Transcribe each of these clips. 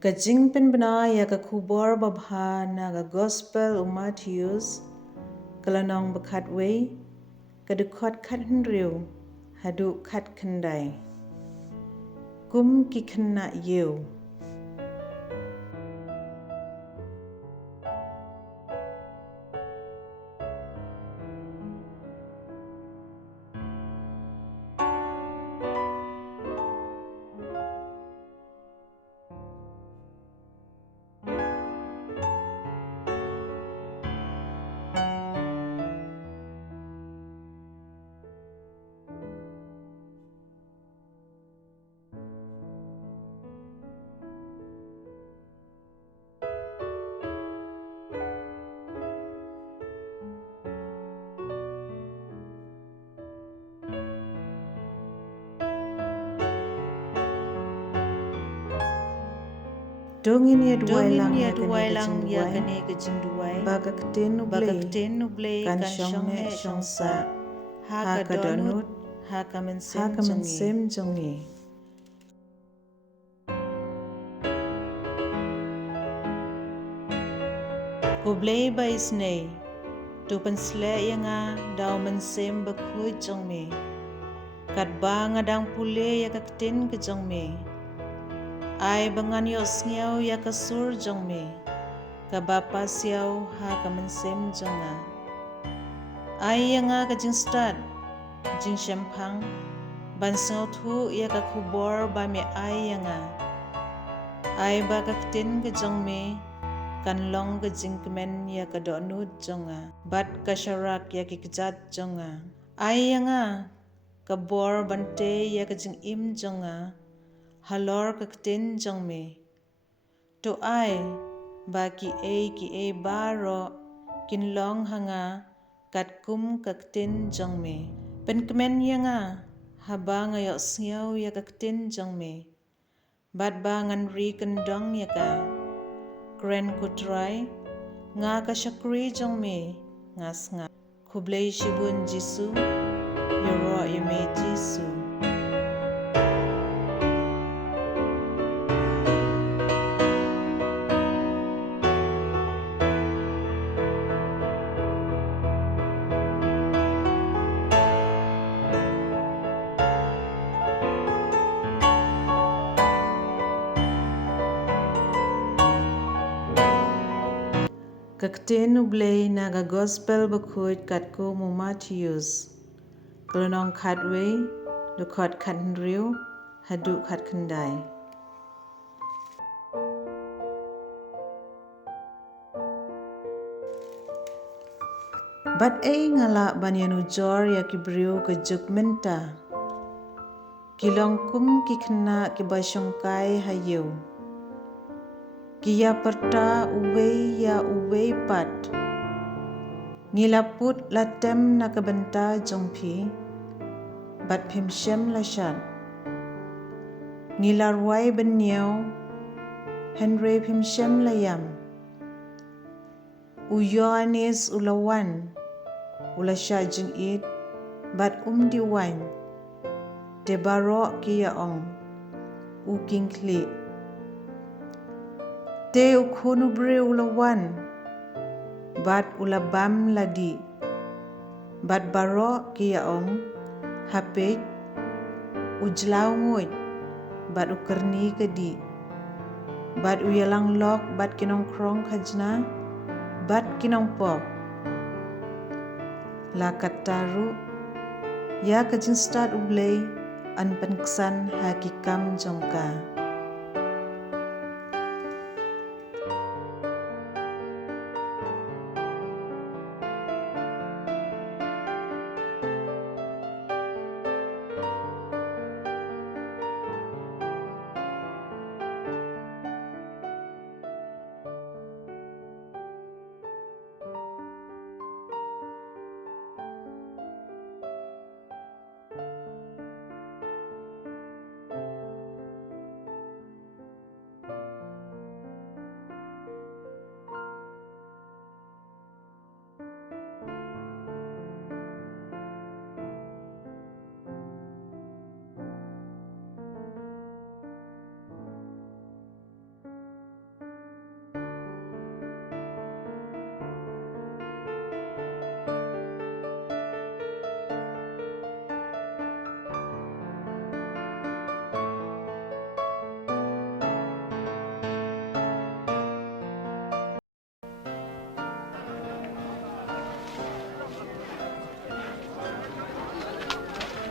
Ka jingpynbna ya ka Khubor Babha na ka Kospel Matheus kalanong bakhatway kadukot khatnriu hadu khat khandai kum ki khynnah yew. Dongin ya duway lang ya kani ka jingduway baga kten nublay kan shong sa ha ka donut ha ka mensem jongi. Kublay ba isnay tupan sle nga daw mensem bakhuid jongme kat ba nga dang pule ya ka kten ka jongme ay bangan yo sngiaw ya kasur jongme Kaba siaw ha ka mensem jonga ay nga ka jingstat jing shempang ban sngaw thu ya ka Khubor Babha ay nga ay ba ka kten ka jongme kan long ka jingkmen ya ka donut jonga bat ka sharak ya ki kjat jonga ay nga ka bor bante ya ka jingim jonga halor ka kten jongme to ay ba ki e baro kinlong hanga kat kum ka kten jongme penkmen ya nga haba nga yo sngiaw ya ka kten jongme bat ba ngan ri kendong ya ka kren kutray nga ka shakri jongme ngas nga kublay shibun jisu yoro yame jisu. Kakten nublay na ka Kospel Bakhuid kat ko mo Matheus kalanong khatway dukot khatnriu hadu khat khandai. Bat ngala banyanu jor ya kibriu ka jukmenta kilong kum ki khynnah ki basyongkai hayu Kiya perta uwei pat ngilaput latem na kabenta jongpi bat phimshem lashat ngilarwai benyaw henry phimshem layam uyoanis ulawan ulasha jingit bat diwan debaro kiyaong ukingkli te ukhunubre ulawan bat ulabam ladi bat baro kiyaong hapit ujlaw ngoy bat ukerni kedi bat uyalang lok bat kinong krong khajna bat kinong pok lakat taru ya kajinstat ublay an penksan hakikam jongka.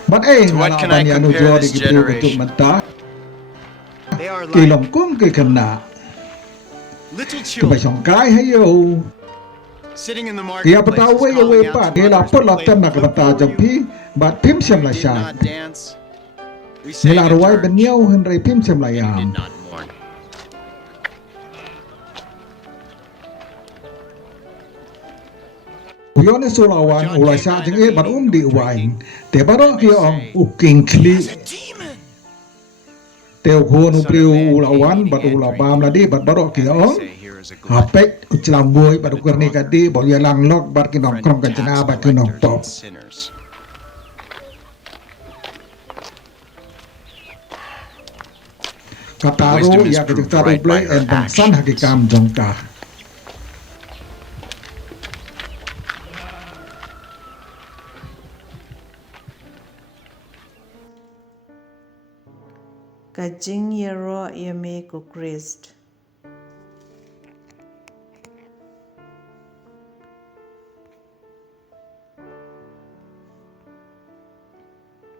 But what can I compare this generation? They are like little children sitting in the marketplaces calling out to others to play the flute for you. When you did not dance, we sang a dirge, and you did not mourn. Uyone sulawan ula sa jeng e bar di wain te baro ki ong uking kli te hon upriu ulawan bat ula bam la di bat baro ki ong hapek uclam boy bat ukurni kadi bol yalang lok bat ki nong krong kajana bat ki nong pop kataru ya kajik taru play and bangsan hakikam jongka. Kajing yero yame ko Christ.